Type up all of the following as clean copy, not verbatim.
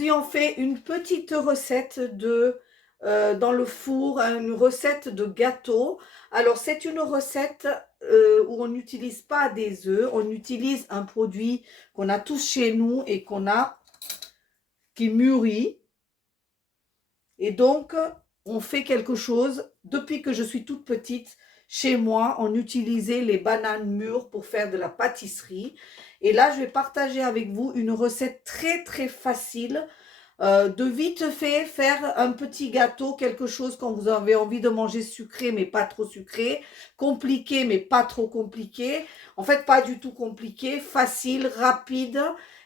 Aujourd'hui, on fait une petite recette dans le four, hein, une recette de gâteau. Alors, c'est une recette où on n'utilise pas des œufs, on utilise un produit qu'on a tous chez nous et qui mûrit. Et donc, on fait quelque chose. Depuis que je suis toute petite, chez moi, on utilisait les bananes mûres pour faire de la pâtisserie. Et là, je vais partager avec vous une recette très, très facile de vite fait faire un petit gâteau, quelque chose quand vous avez envie de manger sucré, mais pas trop sucré, compliqué, mais pas trop compliqué. En fait, pas du tout compliqué, facile, rapide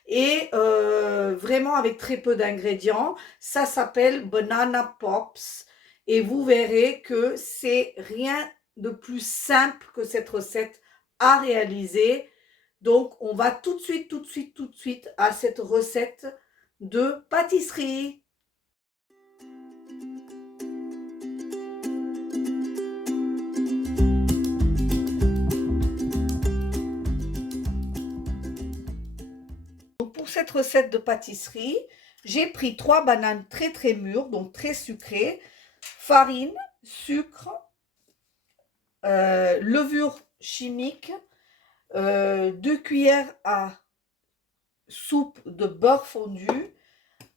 et vraiment avec très peu d'ingrédients. Ça s'appelle Banana Pops et vous verrez que c'est rien de plus simple que cette recette à réaliser. Donc, on va tout de suite à cette recette de pâtisserie. Donc, pour cette recette de pâtisserie, j'ai pris 3 bananes très mûres, donc très sucrées, farine, sucre, levure chimique, 2 cuillères à soupe de beurre fondu,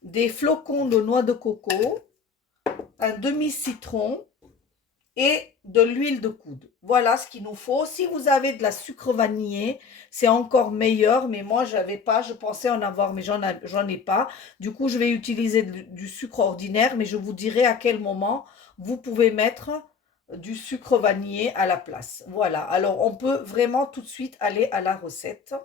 des flocons de noix de coco, un demi-citron et de l'huile de coude. Voilà ce qu'il nous faut. Si vous avez de la sucre vanillée, c'est encore meilleur, mais moi j'avais pas, je pensais en avoir, mais j'en ai pas. Du coup, je vais utiliser du sucre ordinaire, mais je vous dirai à quel moment vous pouvez mettre du sucre vanillé à la place. Voilà, alors on peut vraiment tout de suite aller à la recette.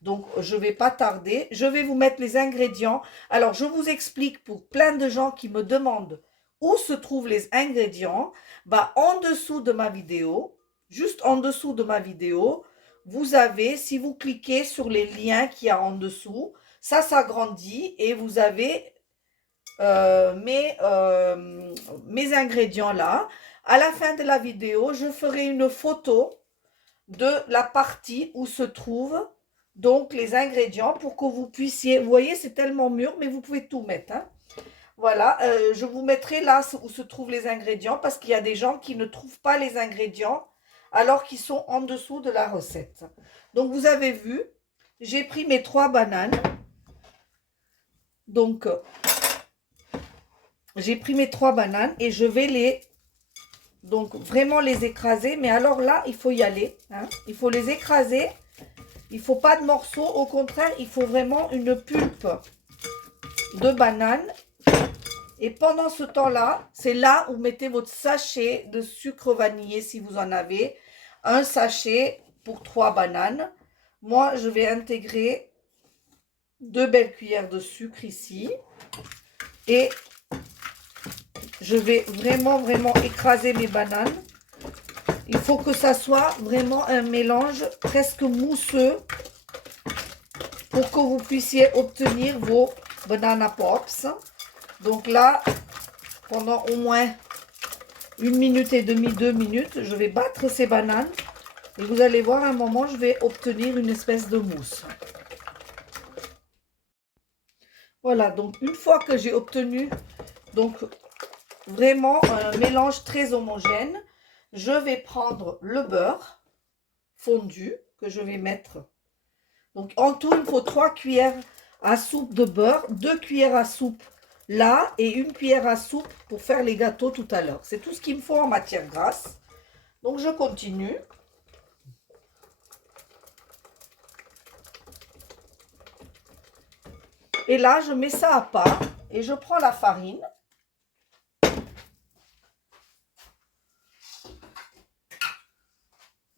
Donc, je ne vais pas tarder. Je vais vous mettre les ingrédients. Alors, je vous explique pour plein de gens qui me demandent où se trouvent les ingrédients. Bah, en dessous de ma vidéo, juste en dessous de ma vidéo, vous avez, si vous cliquez sur les liens qu'il y a en dessous, ça s'agrandit et vous avez mes ingrédients là. À la fin de la vidéo, je ferai une photo de la partie où se trouvent donc les ingrédients pour que vous puissiez, vous voyez, c'est tellement mûr, mais vous pouvez tout mettre, hein. Voilà, je vous mettrai là où se trouvent les ingrédients parce qu'il y a des gens qui ne trouvent pas les ingrédients alors qu'ils sont en dessous de la recette. Donc, vous avez vu, j'ai pris mes 3 bananes. Donc, j'ai pris mes 3 bananes et je vais donc vraiment les écraser. Mais alors là, il faut y aller, hein. Il faut les écraser. Il ne faut pas de morceaux. Au contraire, il faut vraiment une pulpe de banane. Et pendant ce temps-là, c'est là où vous mettez votre sachet de sucre vanillé si vous en avez. Un sachet pour 3 bananes. Moi, je vais intégrer 2 belles cuillères de sucre ici. Et je vais vraiment écraser mes bananes. Il faut que ça soit vraiment un mélange presque mousseux pour que vous puissiez obtenir vos banana pops. Donc là, pendant au moins 1 minute et demie, 2 minutes, je vais battre ces bananes. Et vous allez voir, à un moment, je vais obtenir une espèce de mousse. Voilà, donc une fois que j'ai obtenu donc vraiment un mélange très homogène, je vais prendre le beurre fondu que je vais mettre. Donc en tout, il me faut 3 cuillères à soupe de beurre, 2 cuillères à soupe là et 1 cuillère à soupe pour faire les gâteaux tout à l'heure. C'est tout ce qu'il me faut en matière grasse. Donc je continue. Et là, je mets ça à part et je prends la farine.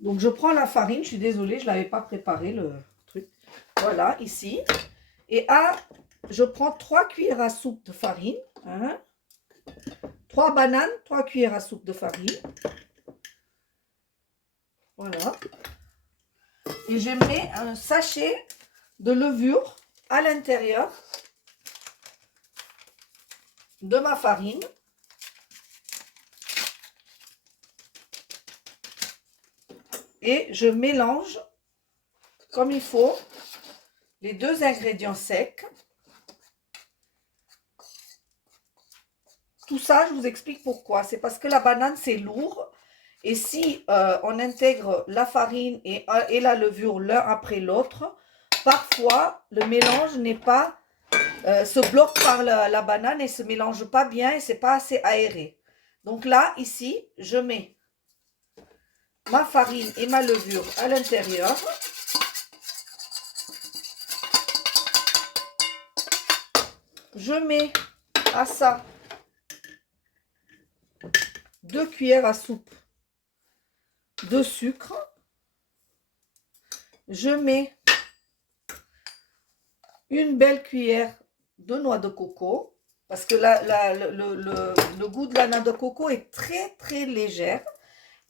Donc je prends la farine, je suis désolée, je ne l'avais pas préparé le truc. Voilà, ici. Et je prends 3 cuillères à soupe de farine. Hein. 3 bananes, 3 cuillères à soupe de farine. Voilà. Et je mets un sachet de levure à l'intérieur de ma farine. Et je mélange comme il faut les 2 ingrédients secs. tout ça, je vous explique pourquoi. C'est parce que la banane, c'est lourd. Et si on intègre la farine et la levure l'un après l'autre, parfois, le mélange n'est pas, se bloque par la banane et se mélange pas bien et c'est pas assez aéré. Donc là, ici, je mets ma farine et ma levure à l'intérieur. Je mets à ça 2 cuillères à soupe de sucre. Je mets une belle cuillère de noix de coco parce que le goût de la noix de coco est très très légère.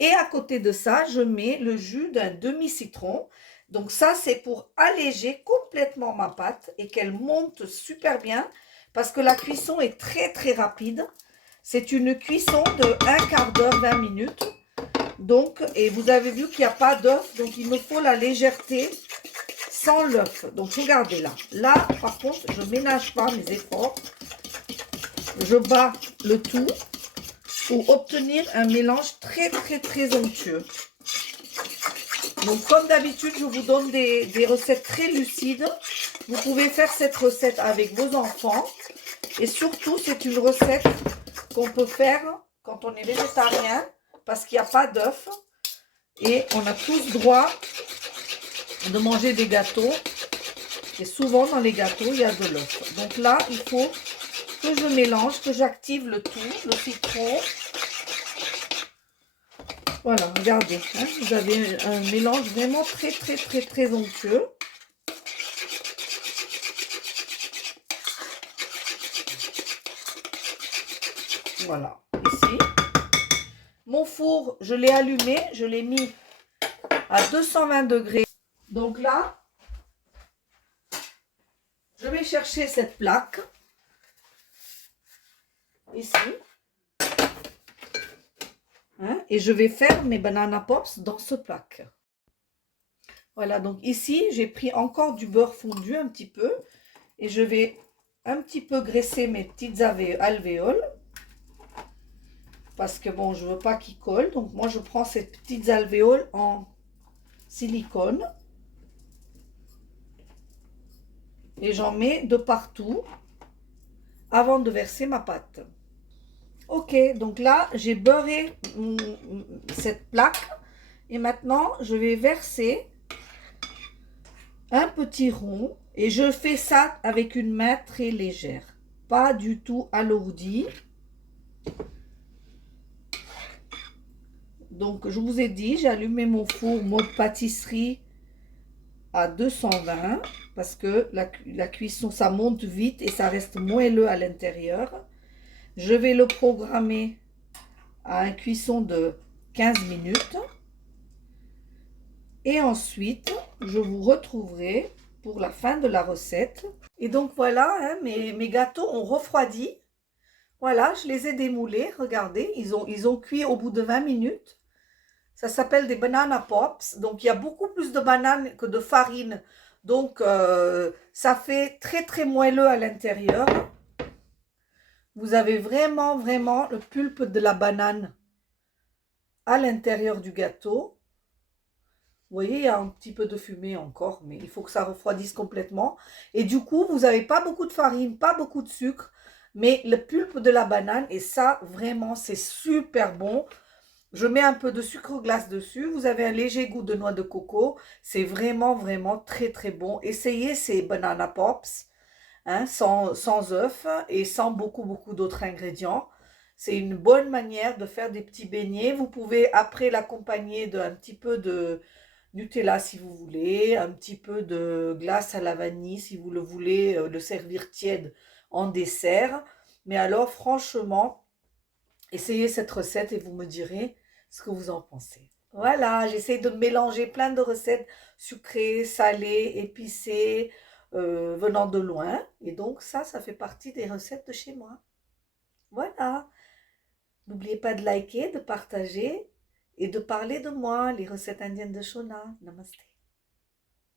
Et à côté de ça, je mets le jus d'un demi-citron. Donc ça, c'est pour alléger complètement ma pâte et qu'elle monte super bien parce que la cuisson est très très rapide. C'est une cuisson de 1/4 d'heure, 20 minutes. Donc, et vous avez vu qu'il n'y a pas d'œuf, donc il me faut la légèreté sans l'œuf. Donc regardez là. Là, par contre, je ne ménage pas mes efforts. Je bats le tout pour obtenir un mélange très très très onctueux. Donc comme d'habitude, je vous donne des recettes très lucides. Vous pouvez faire cette recette avec vos enfants. Et surtout, c'est une recette qu'on peut faire quand on est végétarien parce qu'il n'y a pas d'œuf. Et on a tous droit de manger des gâteaux. Et souvent, dans les gâteaux, il y a de l'œuf. Donc là, il faut que je mélange, que j'active le tout, le citron. Voilà, regardez, hein, vous avez un mélange vraiment très, très, très, très onctueux. Voilà, ici. Mon four, je l'ai allumé, je l'ai mis à 220 degrés. Donc là, je vais chercher cette plaque, ici. Hein, et je vais faire mes banana pops dans ce plaque. Voilà, donc ici, j'ai pris encore du beurre fondu un petit peu. Et je vais un petit peu graisser mes petites alvéoles. Parce que bon, je ne veux pas qu'ils collent. Donc moi, je prends ces petites alvéoles en silicone. Et j'en mets de partout avant de verser ma pâte. Ok, donc là, j'ai beurré cette plaque. Et maintenant, je vais verser un petit rond. Et je fais ça avec une main très légère. Pas du tout alourdie. Donc, je vous ai dit, j'ai allumé mon four mode pâtisserie à 220 parce que la cuisson, ça monte vite et ça reste moelleux à l'intérieur. Je vais le programmer à une cuisson de 15 minutes. Et ensuite, je vous retrouverai pour la fin de la recette. Et donc, voilà, hein, mes gâteaux ont refroidi. Voilà, je les ai démoulés. Regardez, ils ont cuit au bout de 20 minutes. Ça s'appelle des banana pops. Donc, il y a beaucoup plus de bananes que de farine. Donc, ça fait très, très moelleux à l'intérieur. Vous avez vraiment, vraiment le pulpe de la banane à l'intérieur du gâteau. Vous voyez, il y a un petit peu de fumée encore, mais il faut que ça refroidisse complètement. Et du coup, vous n'avez pas beaucoup de farine, pas beaucoup de sucre, mais le pulpe de la banane. Et ça, vraiment, c'est super bon. Je mets un peu de sucre glace dessus. Vous avez un léger goût de noix de coco. C'est vraiment, vraiment très, très bon. Essayez ces banana pops, hein, sans œufs et sans beaucoup, beaucoup d'autres ingrédients. C'est une bonne manière de faire des petits beignets. Vous pouvez après l'accompagner d'un petit peu de Nutella si vous voulez, un petit peu de glace à la vanille si vous le voulez, le servir tiède en dessert. Mais alors, franchement, essayez cette recette et vous me direz ce que vous en pensez. Voilà, j'essaie de mélanger plein de recettes sucrées, salées, épicées, venant de loin. Et donc ça fait partie des recettes de chez moi. Voilà. N'oubliez pas de liker, de partager et de parler de moi, les recettes indiennes de Shona. Namaste.